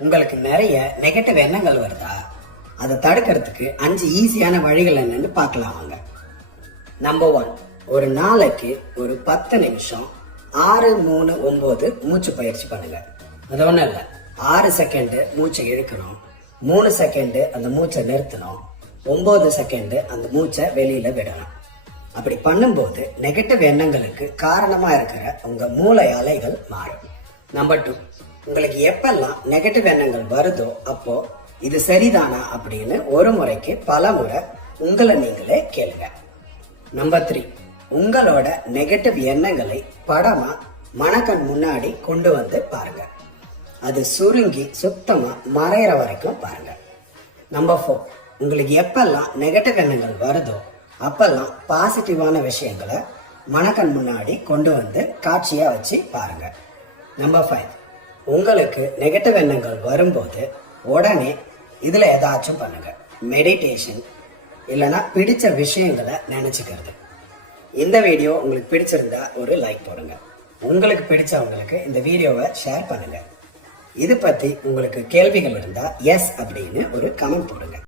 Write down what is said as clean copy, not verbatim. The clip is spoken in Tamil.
உங்களுக்கு நிறைய நெகட்டிவ் எண்ணங்கள் வருதா? அதை தடுக்கிறதுக்கு 5 ஈஸியான வழிகள் என்னன்னு பார்க்கலாம் வாங்க. நம்பர் 1, ஒரு நாளைக்கு ஒரு 10 நிமிஷம் 6-3-9 மூச்சு பயிற்சி பண்ணுங்க. அது ஒண்ணும் இல்ல, 6 செகண்ட் மூச்சை இழுக்கணும், 3 செகண்ட் அந்த மூச்சை நிறுத்தணும், 9 செகண்ட் அந்த மூச்சை வெளியில விடணும். அப்படி பண்ணும்போது நெகட்டிவ் எண்ணங்களுக்கு காரணமா இருக்கிற உங்க மூளை அலைகள் மாறும். நம்பர் 2, உங்களுக்கு எப்பெல்லாம் நெகட்டிவ் எண்ணங்கள் வருதோ அப்போ இது சரிதானா அப்படின்னு ஒரு முறைக்கு பல முறை உங்களை நீங்களே கேளுங்க. நம்பர் 3, உங்களோட நெகட்டிவ் எண்ணங்களை படமா மனக்கண் முன்னாடி கொண்டு வந்து பாருங்க. அது சுருங்கி சுத்தமா மறையிற வரைக்கும் பாருங்க. நம்பர் 4, உங்களுக்கு எப்பெல்லாம் நெகட்டிவ் எண்ணங்கள் வருதோ அப்பெல்லாம் பாசிட்டிவான விஷயங்களை மனக்கண் முன்னாடி கொண்டு வந்து காட்சியா வச்சு பாருங்க. நம்பர் 5, உங்களுக்கு நெகட்டிவ் எண்ணங்கள் வரும்போது உடனே இதுல ஏதாச்சும் பண்ணுங்க. மெடிடேஷன் இல்லைன்னா பிடிச்ச விஷயங்களை நினைச்சுக்கிறது. இந்த வீடியோ உங்களுக்கு பிடிச்சிருந்தா ஒரு லைக் போடுங்க. உங்களுக்கு பிடிச்சவங்களுக்கு இந்த வீடியோவை ஷேர் பண்ணுங்க. இது பத்தி உங்களுக்கு கேள்விகள் இருந்தா எஸ் அப்படின்னு ஒரு கமெண்ட் போடுங்க.